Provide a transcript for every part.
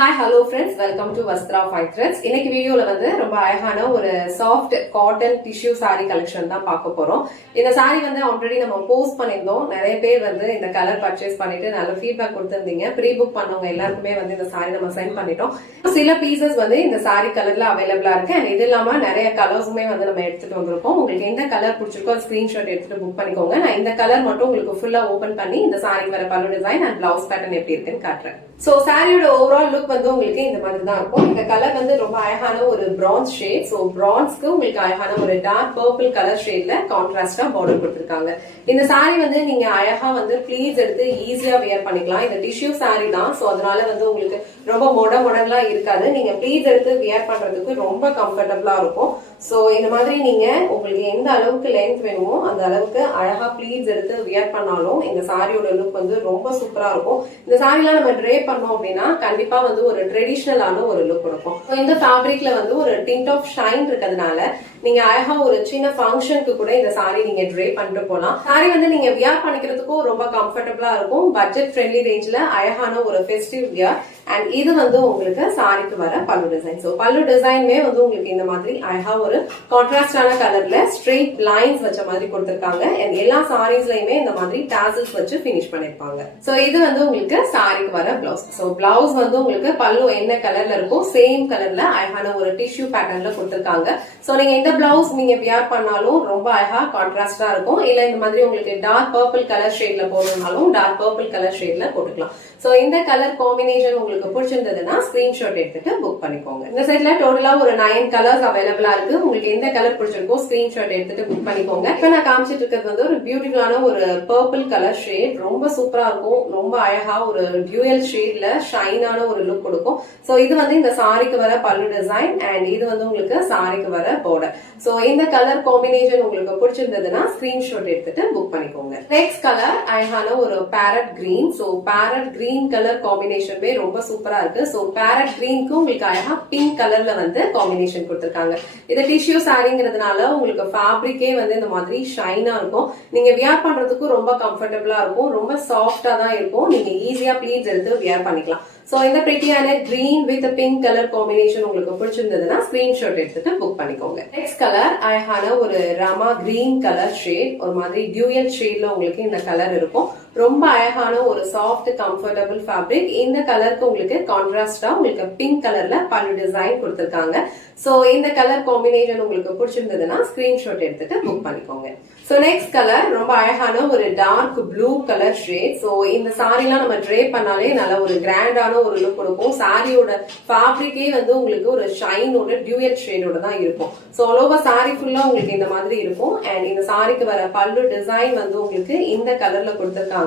Hi, hello friends. Welcome to Vastra Fine Threads. இன்னைக்கு வீடியோல வந்து ரொம்ப அழகான ஒரு soft cotton tissue saree collection தான் பார்க்க போறோம். இந்த saree வந்து ஆல்ரெடி நம்ம போஸ்ட் பண்ணிருந்தோம். நிறைய பேர் வந்து இந்த கலர் பர்ச்சேஸ் பண்ணிட்டு நல்ல ஃபீட்பேக் கொடுத்திருந்தீங்க. ப்ரீ புக் பண்ணவங்க எல்லாருக்குமே வந்து இந்த saree நம்ம சென்ட் பண்ணிட்டோம். சில பீசஸ் வந்து இந்த saree கலர்ல அவைலபிளா இருக்கு. அண்ட் இது இல்லாம நிறைய கலர்ஸுமே வந்து நம்ம எடுத்துட்டு வந்திருக்கோம். உங்களுக்கு எந்த கலர் பிடிச்சிருக்கோ ஸ்கிரீன்ஷாட் எடுத்துட்டு புக் பண்ணிக்கோங்க. நான் இந்த கலர் மட்டும் உங்களுக்கு ஃபுல்லா ஓபன் பண்ணி இந்த saree வர பல்லு டிசைன் அண்ட் பிளவுஸ் பேட்டர்ன் எப்படி இருக்குன்னு காட்டுறேன். சோ சாரியோட ஓவரால் லுக் வந்து உங்களுக்கு இந்த மாதிரி தான் இருக்கும். இந்த கலர் வந்து ரொம்ப அழகான ஒரு பிரான்ஸ் ஷேட். சோ பிரான்ஸ்க்கு உங்களுக்கு அழகான ஒரு டார்க் பர்பிள் கலர் ஷேட்ல கான்ட்ராஸ்டா பார்டர் கொடுத்திருக்காங்க. இந்த சாரி வந்து நீங்க அழகா வந்து ப்ளீட்ஸ் எடுத்து ஈஸியா வியர் பண்ணிக்கலாம். இந்த டிஷ்யூ சாரி தான். சோ அதனால வந்து உங்களுக்கு ரொம்ப மொடலா இருக்காது. நீங்க ப்ளீட்ஸ் எடுத்து வியர் பண்றதுக்கு ரொம்ப கம்ஃபர்டபுளா இருக்கும். சோ இந்த மாதிரி நீங்க உங்களுக்கு எந்த அளவுக்கு லென்த் வேணுமோ அந்த அளவுக்கு அழகா ப்ளீட்ஸ் எடுத்து வியர் பண்ணாலும் இந்த சாரியோட லுக் வந்து ரொம்ப சூப்பரா இருக்கும். இந்த சாரிலாம் நம்ம ட்ரே பண்ணோம் அப்படின்னா கண்டிப்பா வந்து ஒரு ட்ரெடிஷனலான ஒரு லுக் இருக்கும். இந்த ஃபேப்ரிக்ல வந்து ஒரு டிண்ட் ஆஃப் ஷைன் இருக்கிறதுனால நீங்க அழகா ஒரு சின்ன ஃபங்க்ஷனுக்கு கூட இந்த சாரி நீங்க ட்ரே பண்ணிட்டு போலாம். சாரி வந்து நீங்க வியர் பண்ணிக்கிறதுக்கும் ரொம்ப கம்ஃபர்டபுளா இருக்கும். பட்ஜெட் ஃப்ரெண்ட்லி ரேஞ்ச்ல அழகான ஒரு ஃபெஸ்டிவ் வியர். அண்ட் இது வந்து உங்களுக்கு சாரிக்கு வர பல்லு டிசைன். சோ பல்லு டிசைனுமே வந்து உங்களுக்கு இந்த மாதிரி அழகா ஒரு கான்ட்ராஸ்டான கலர்ல ஸ்ட்ரெயிட் லைன்ஸ் வச்ச மாதிரி கொடுத்திருக்காங்க. அண்ட் எல்லா சாரீஸ்லயுமே இந்த மாதிரி டாசல்ஸ் வச்சு பினிஷ் பண்ணிருப்பாங்க. சோ இது வந்து உங்களுக்கு சாரிக்கு வர பிளவுஸ். சோ பிளவுஸ் வந்து உங்களுக்கு பல்லு என்ன கலர்ல இருக்கோ சேம் கலர்ல அழகான ஒரு டிஷ்யூ பேட்டர்ன்ல கொடுத்திருக்காங்க. சோ நீங்க இந்த பிளவுஸ் நீங்க வியர் பண்ணாலும் ரொம்ப அழகா கான்ட்ராஸ்டா இருக்கும். இல்ல இந்த மாதிரி உங்களுக்கு டார்க் பர்பிள் கலர் ஷேட்ல போடணும்னாலும் டார்க் பர்பிள் கலர் ஷேட்ல போட்டுக்கலாம். சோ இந்த கலர் காம்பினேஷன் உங்களுக்கு பிடிச்சிருந்ததுன்னா ஸ்கிரீன்ஷாட் எடுத்துட்டு புக் பண்ணிக்கோங்க. இந்த செட்ல டோட்டலா ஒரு 9 கலர்ஸ் அவைலபிளா இருக்கு. உங்களுக்கு எந்த கலர் பிடிச்சிருக்கோ ஸ்கிரீன்ஷாட் எடுத்துட்டு புக் பண்ணிக்கோங்க. இப்ப நான் காமிச்சிட்டு இருக்கிறது வந்து ஒரு பியூட்டிஃபுல்லான ஒரு பர்பிள் கலர் ஷேட். ரொம்ப சூப்பரா இருக்கும். ரொம்ப அழகா ஒரு டியூயல் ஷேட்ல ஷைனான ஒரு லுக் கொடுக்கும். சோ இது வந்து இந்த சாரிக்கு வர பல்லு டிசைன் அண்ட் இது வந்து உங்களுக்கு சாரிக்கு வர பார்டர். சோ இந்த கலர் காம்பினேஷன் உங்களுக்கு பிடிச்சிருந்ததுன்னா ஸ்கிரீன்ஷாட் எடுத்துட்டு புக் பண்ணிக்கோங்க. நெக்ஸ்ட் கலர் அழகான ஒரு parrot green. So parrot green colour காம்பினேஷனுமே ரொம்ப சூப்பரா இருக்கு. சோ பேரட் கிரீனுக்கு உங்களுக்கு அழகா பிங்க் கலர்ல வந்து காம்பினேஷன் கொடுத்திருக்காங்க. இது டிஷ்யூ சாரிங்கிறதுனால உங்களுக்கு ஃபேப்ரிக்கே வந்து இந்த மாதிரி ஷைனா இருக்கும். நீங்க வியர் பண்றதுக்கு ரொம்ப கம்ஃபர்டபுளா இருக்கும். ரொம்ப சாஃப்டா தான் இருக்கும். நீங்க ஈஸியா ப்ளீட்ஸ் எடுத்து வியர் பண்ணிக்கலாம். சோ இந்த பிரிட்டியான green with pink colour combination உங்களுக்கு பிடிச்சிருந்ததுன்னா ஸ்கிரீன்ஷாட் எடுத்துட்டு புக் பண்ணிக்கோங்க. நெக்ஸ்ட் கலர் அழகான ஒரு ராமா கிரீன் கலர் ஷேட். ஒரு மாதிரி டியூயல் ஷேட்ல உங்களுக்கு இந்த கலர் இருக்கும். ரொம்ப அழகான ஒரு சாஃப்ட் கம்ஃபர்டபுள் ஃபேப்ரிக். இந்த கலருக்கு உங்களுக்கு கான்ட்ராஸ்டா உங்களுக்கு பிங்க் கலர்ல பல்லு டிசைன் கொடுத்திருக்காங்க. சோ இந்த கலர் காம்பினேஷன் உங்களுக்கு பிடிச்சிருந்ததுன்னா ஸ்கிரீன்ஷாட் எடுத்துட்டு புக் பண்ணிக்கோங்க. சோ நெக்ஸ்ட் கலர் ரொம்ப அழகான ஒரு dark blue colour shade. So இந்த சாரிலாம் நம்ம ட்ரே பண்ணாலே நல்ல ஒரு கிராண்டான ஒரு லுக் கொடுக்கும். சாரியோட ஃபேப்ரிக்கே வந்து உங்களுக்கு ஒரு ஷைனோட டியூயல் ஷேடோட தான் இருக்கும். சோ ஆல் ஓவர் சாரி ஃபுல்லா உங்களுக்கு இந்த மாதிரி இருக்கும். அண்ட் இந்த சாரிக்கு வர பல்லு டிசைன் வந்து உங்களுக்கு இந்த கலர்ல கொடுத்திருக்காங்க.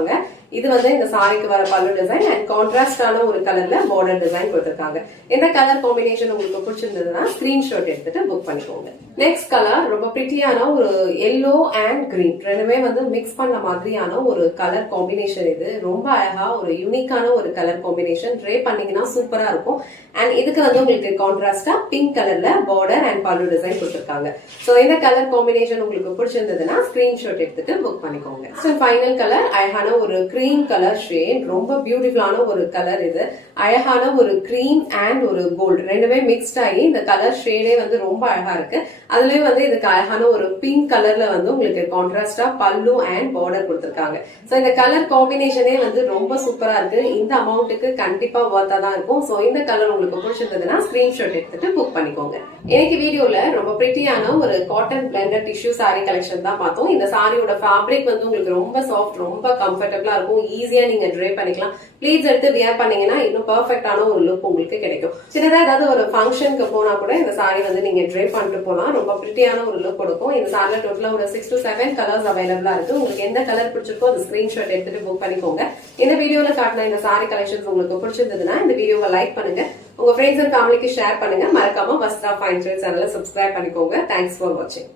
இது வந்து இந்த சாரிக்கு வர பல்லு டிசைன் அண்ட் கான்ட்ராஸ்டான ஒரு கலர்ல பார்டர் டிசைன் கொடுத்திருக்காங்க. இந்த கலர் காம்பினேஷன் உங்களுக்கு பிடிச்சிருந்ததுன்னா ஸ்கிரீன்ஷாட் எடுத்துட்டு புக் பண்ணிக்கோங்க. நெக்ஸ்ட் கலர் ரொம்ப பிரிட்டியான ஒரு எல்லோ அண்ட் கிரீன் ரெண்டுமே வந்து மிக்ஸ் பண்ண மாதிரியான ஒரு கலர் காம்பினேஷன். இது ரொம்ப அழகா ஒரு யூனிக்கான ஒரு கலர் காம்பினேஷன். ட்ரே பண்ணீங்கன்னா சூப்பரா இருக்கும். அண்ட் இதுக்கு வந்து உங்களுக்கு கான்ட்ராஸ்டா பிங்க் கலர்ல பார்டர் அண்ட் பல்லு டிசைன் கொடுத்திருக்காங்க. சோ இந்த கலர் காம்பினேஷன் உங்களுக்கு பிடிச்சிருந்ததுன்னா ஸ்கிரீன்ஷாட் எடுத்துட்டு புக் பண்ணிக்கோங்க. ஃபைனல் கலர் அழகான ஒரு கிரீம் கலர் ஷேட். ரொம்ப பியூட்டிஃபுல்லான ஒரு கலர். இது அழகான ஒரு கிரீம் அண்ட் ஒரு கோல்டு ரெண்டுமே மிக்ஸ்ட் ஆகி இந்த கலர் ஷேடே வந்து ரொம்ப அழகா இருக்கு. அதுலயும் வந்து இதுக்கு அழகான ஒரு பிங்க் கலர்ல வந்து உங்களுக்கு கான்ட்ராஸ்டா பல்லு அண்ட் பார்டர் கொடுத்திருக்காங்க. சோ இந்த கலர் காம்பினேஷனே வந்து ரொம்ப சூப்பரா இருக்கு. இந்த அமௌண்ட்டுக்கு கண்டிப்பா வர்த்தா தான் இருக்கும். சோ இந்த கலர் உங்களுக்கு பிடிச்சிருந்ததுன்னா ஸ்கிரீன்ஷாட் எடுத்துட்டு புக் பண்ணிக்கோங்க. எனக்கு வீடியோல ரொம்ப பிரிட்டியான ஒரு cotton blended tissue sorry collection தான் பார்த்தோம். இந்த சாரியோட ஃபேப்ரிக் வந்து உங்களுக்கு ரொம்ப சாஃப்ட், ரொம்ப கம்ஃபர்டபுளா இருக்கும். ஈஸியா நீங்க ட்ரே பண்ணிக்கலாம். ப்ளீட்ஸ் எடுத்து வியர் பண்ணீங்கன்னா இன்னும் பெர்ஃபெக்டான ஒரு லுக் உங்களுக்கு கிடைக்கும். சின்னதா ஏதாவது ஒரு ஃபங்க்ஷனுக்கு போனா கூட இந்த சாரி வந்து நீங்க ட்ரே பண்ணிட்டு போலாம். ரொம்ப பிரிட்டியான ஒரு லுக் கொடுக்கும். இந்த சாரில டோட்டலா ஒரு 6 to 7 கலர்ஸ் அவைலபிளா இருக்கு. உங்களுக்கு எந்த கலர் பிடிச்சிருக்கோ அது ஸ்கிரீன்ஷாட் எடுத்துட்டு புக் பண்ணிக்கோங்க. இந்த வீடியோல காட்டின இந்த சாரி கலெக்ஷன்ஸ் உங்களுக்கு பிடிச்சிருந்ததுன்னா இந்த வீடியோவை லைக் பண்ணுங்க. உங்க ஃப்ரெண்ட்ஸ் அண்ட் ஃபேமிலிக்கு ஷேர் பண்ணுங்க. மறக்காம வஸ்த்ரா ஃபைன் த்ரெட்ஸ் சேனலை சப்ஸ்கிரைப் பண்ணிக்கோங்க. தேங்க்ஸ் ஃபார் வாட்சிங்.